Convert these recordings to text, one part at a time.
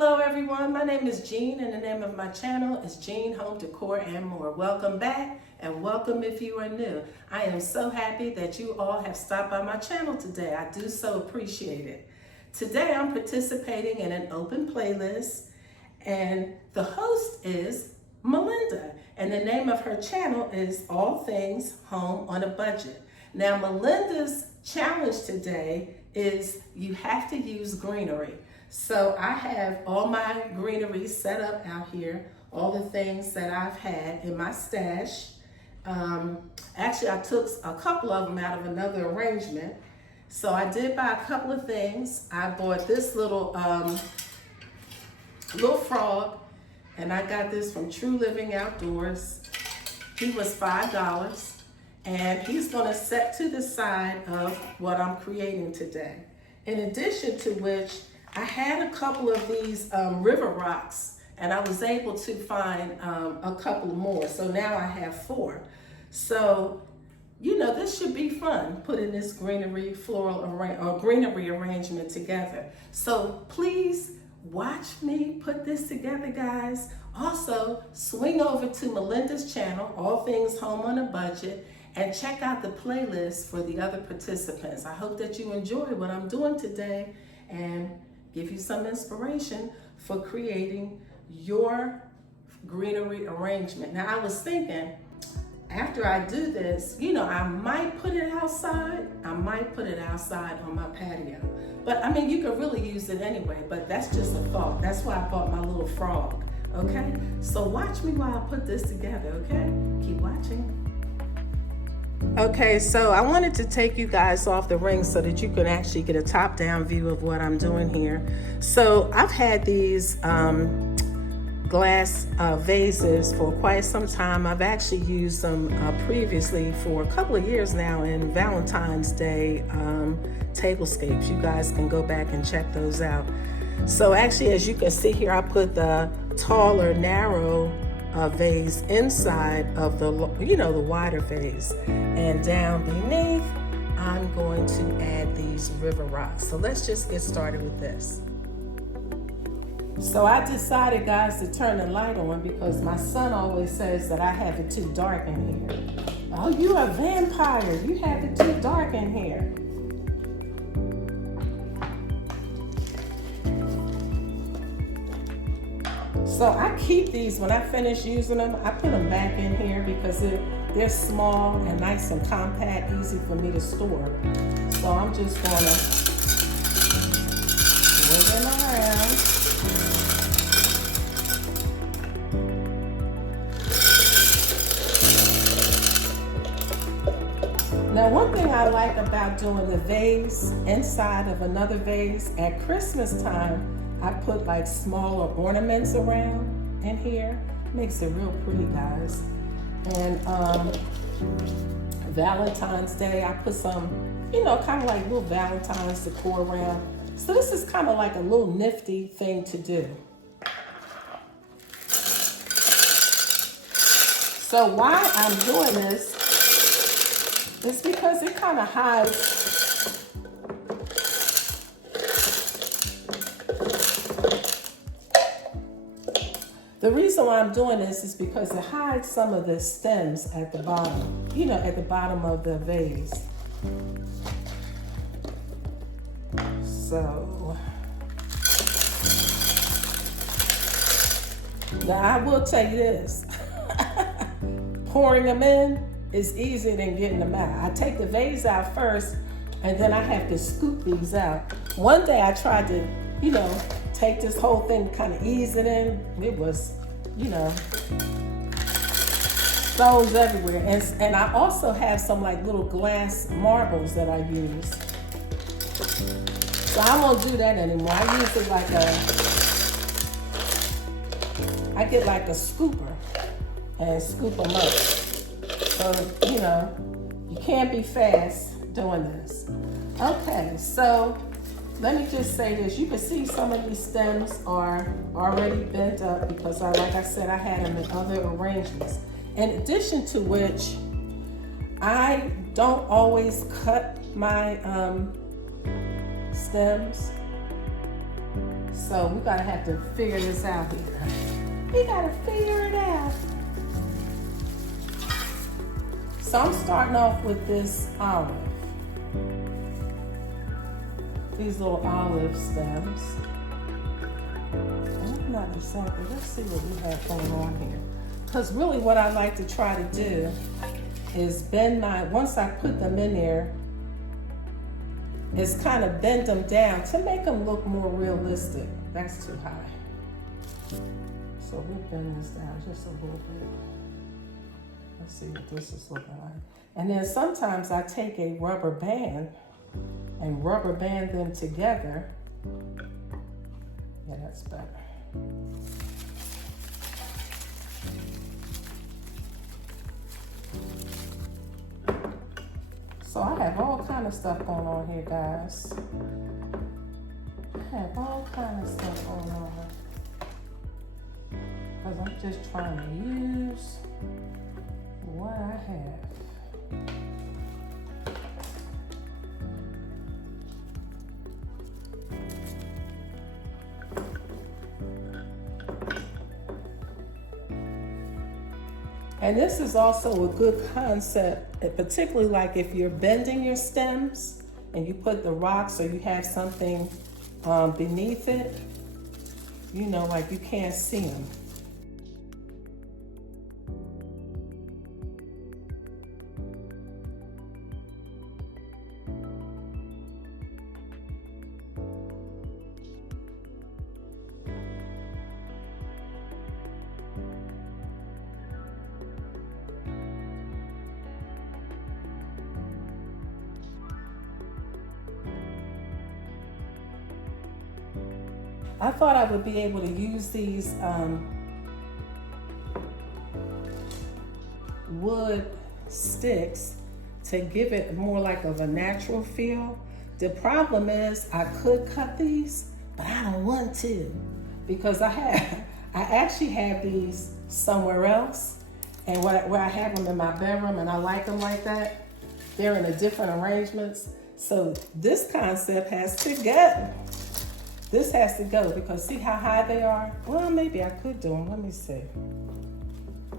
Hello everyone, my name is Jean and the name of my channel is Jean Home Decor and More. Welcome back and welcome if you are new. I am so happy that you all have stopped by my channel today. I do so appreciate it. Today I'm participating in an open playlist and the host is Melinda and the name of her channel is All Things Home on a Budget. Now Melinda's challenge today is you have to use Greenery. So I have all my greenery set up out here, all the things that I've had in my stash. Actually, I took a couple of them out of another arrangement. So I did buy a couple of things. I bought this little frog, and I got this from True Living Outdoors. He was $5, and he's gonna set to the side of what I'm creating today. In addition to which, I had a couple of these river rocks and I was able to find a couple more. So now I have 4. So, you know, this should be fun, putting this greenery greenery arrangement together. So please watch me put this together, guys. Also, swing over to Melinda's channel, All Things Home on a Budget, and check out the playlist for the other participants. I hope that you enjoy what I'm doing today and give you some inspiration for creating your greenery arrangement. Now I was thinking, after I do this, you know, I might put it outside. I might put it outside on my patio. But I mean, you could really use it anyway, but that's just a thought. That's why I bought my little frog, okay? So watch me while I put this together, okay? Keep watching. Okay, so I wanted to take you guys off the ring so that you can actually get a top-down view of what I'm doing here. So I've had these glass vases for quite some time. I've actually used them previously for a couple of years now in Valentine's Day tablescapes. You guys can go back and check those out. So actually, as you can see here, I put the taller, narrow vase inside of the, the wider vase, and down beneath I'm going to add these river rocks. So let's just get started with this. So I decided, guys, to turn the light on because my son always says that I have it too dark in here. Oh, you a vampire, you have it too dark in here. So I keep these, when I finish using them, I put them back in here because they're small and nice and compact, easy for me to store. So I'm just gonna swing them around. Now, one thing I like about doing the vase inside of another vase, at Christmas time, I put like smaller ornaments around in here. Makes it real pretty, guys. And Valentine's Day, I put some, kind of like little Valentine's decor around. So this is kind of like a little nifty thing to do. So why I'm doing this is because it kind of hides The reason why I'm doing this is because it hides some of the stems at the bottom, at the bottom of the vase. So, now I will tell you this, pouring them in is easier than getting them out. I take the vase out first, and then I have to scoop these out. One day I tried to, take this whole thing, kind of ease it in. It was, stones everywhere. And I also have some like little glass marbles that I use. So I won't do that anymore. I use it like I get like a scooper and scoop them up. So, you can't be fast doing this. Okay, so let me just say this. You can see some of these stems are already bent up because, like I said, I had them in other arrangements. In addition to which, I don't always cut my stems. So we gotta have to figure this out here. We gotta figure it out. So I'm starting off with this olive. These little olive stems. I'm not exactly, let's see what we have going on here. Because really what I like to try to do is bend once I put them in there, is kind of bend them down to make them look more realistic. That's too high. So we'll bend this down just a little bit. Let's see what this is looking like. And then sometimes I take a rubber band and rubber band them together. Yeah, that's better. So I have all kind of stuff going on here, guys. I have all kind of stuff going on. Because I'm just trying to use what I have. And this is also a good concept, particularly like if you're bending your stems and you put the rocks or you have something beneath it, you know, like you can't see them. I thought I would be able to use these wood sticks to give it more like of a natural feel. The problem is I could cut these, but I don't want to because I actually have these somewhere else, and where I have them in my bedroom and I like them like that. They're in a different arrangements. So this concept has to go. This has to go because see how high they are? Well, maybe I could do them. Let me see.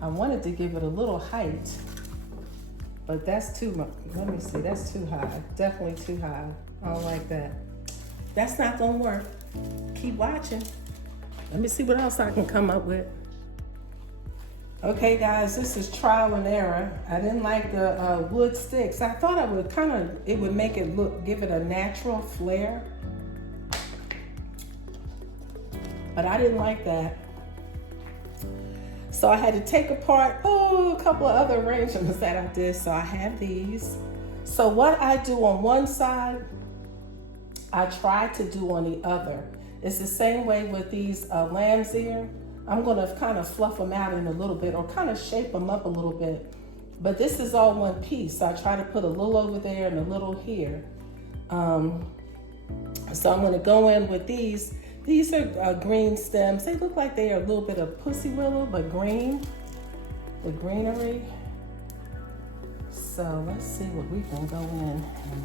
I wanted to give it a little height, but that's too much. Let me see. That's too high. Definitely too high. I don't like that. That's not going to work. Keep watching. Let me see what else I can come up with. Okay, guys, this is trial and error. I didn't like the wood sticks. I thought it would make it give it a natural flair. But I didn't like that. So I had to take apart, a couple of other arrangements that I did. So I have these. So what I do on one side, I try to do on the other. It's the same way with these lamb's ear. I'm gonna kind of fluff them out in a little bit or kind of shape them up a little bit. But this is all one piece. So I try to put a little over there and a little here. So I'm gonna go in with these. These are green stems. They look like they are a little bit of pussy willow, but green. The greenery. So let's see what we can go in and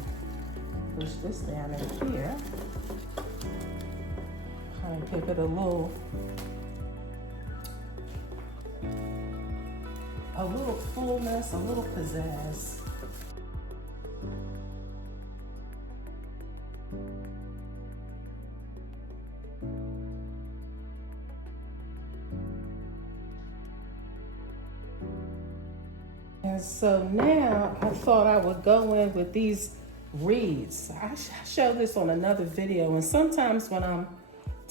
push this down in here. Kind of give it a little fullness, a little pizzazz. And so now I thought I would go in with these reeds. I showed this on another video, and sometimes when I'm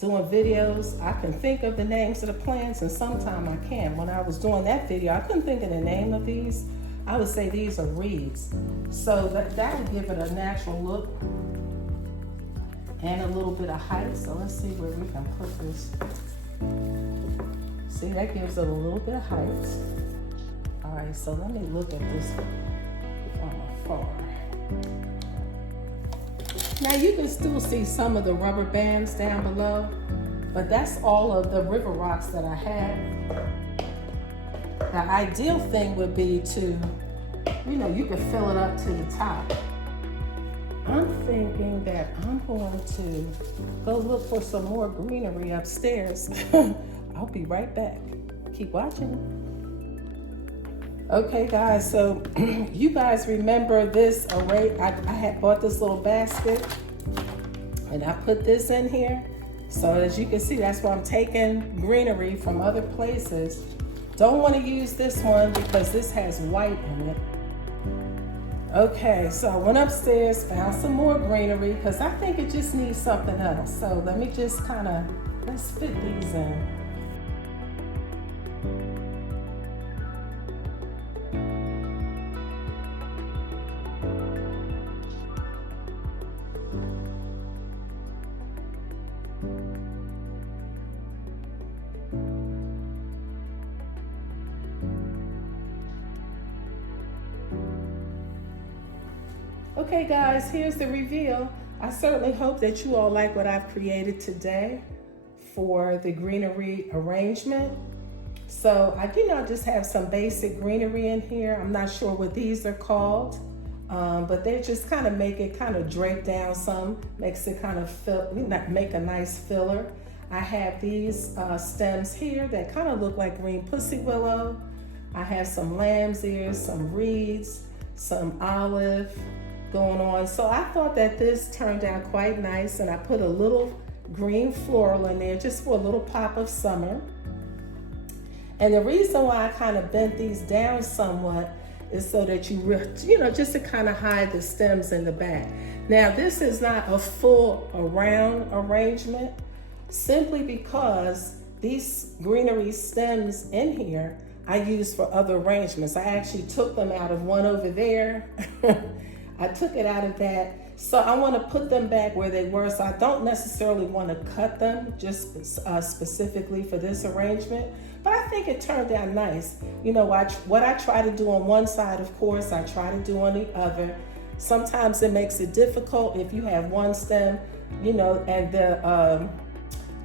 doing videos, I can think of the names of the plants, and sometimes I can't. When I was doing that video, I couldn't think of the name of these. I would say these are reeds. So that would give it a natural look and a little bit of height. So let's see where we can put this. See, that gives it a little bit of height. All right, so let me look at this from afar. Now you can still see some of the rubber bands down below, but that's all of the river rocks that I have. The ideal thing would be to, you can fill it up to the top. I'm thinking that I'm going to go look for some more greenery upstairs. I'll be right back. Keep watching. Okay guys, so you guys remember this array? I had bought this little basket and I put this in here. So as you can see, that's where I'm taking greenery from other places. Don't want to use this one because this has white in it. Okay, so I went upstairs, found some more greenery because I think it just needs something else. So let me just let's fit these in. Okay guys, here's the reveal. I certainly hope that you all like what I've created today for the greenery arrangement. So I just have some basic greenery in here. I'm not sure what these are called, but they just kind of make it kind of drape down some, makes it kind of make a nice filler. I have these stems here that kind of look like green pussy willow. I have some lamb's ears, some reeds, some olive going on. So I thought that this turned out quite nice, and I put a little green floral in there just for a little pop of summer. And the reason why I kind of bent these down somewhat is so that just to kind of hide the stems in the back. Now this is not a full around arrangement, simply because these greenery stems in here I use for other arrangements. I actually took them out of one over there. I took it out of that. So I want to put them back where they were. So I don't necessarily want to cut them just specifically for this arrangement, but I think it turned out nice. What I try to do on one side, of course, I try to do on the other. Sometimes it makes it difficult if you have one stem, and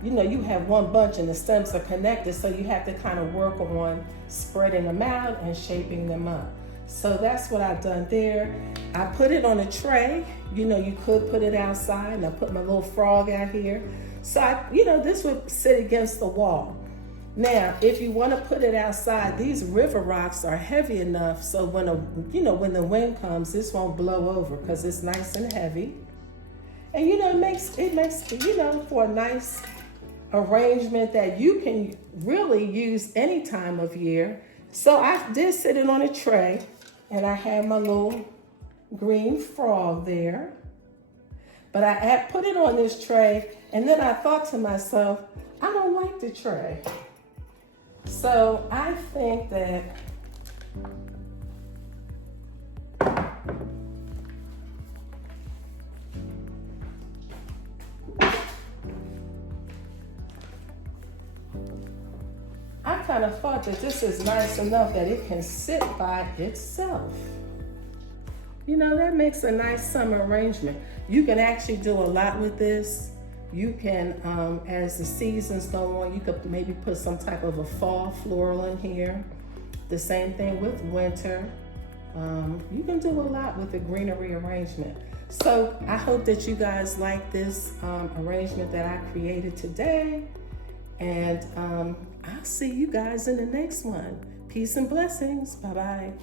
you have one bunch and the stems are connected. So you have to kind of work on spreading them out and shaping them up. So that's what I've done there. I put it on a tray. You could put it outside, and I put my little frog out here. So this would sit against the wall. Now, if you want to put it outside, these river rocks are heavy enough so when the wind comes, this won't blow over because it's nice and heavy. And it makes for a nice arrangement that you can really use any time of year. So I did sit it on a tray, and I had my little green frog there. But I put it on this tray, and then I thought to myself, I don't like the tray. So I think that I kind of thought that this is nice enough that it can sit by itself. That makes a nice summer arrangement. You can actually do a lot with this. You can, as the seasons go on, you could maybe put some type of a fall floral in here. The same thing with winter. You can do a lot with the greenery arrangement. So I hope that you guys like this arrangement that I created today. And I'll see you guys in the next one. Peace and blessings. Bye-bye.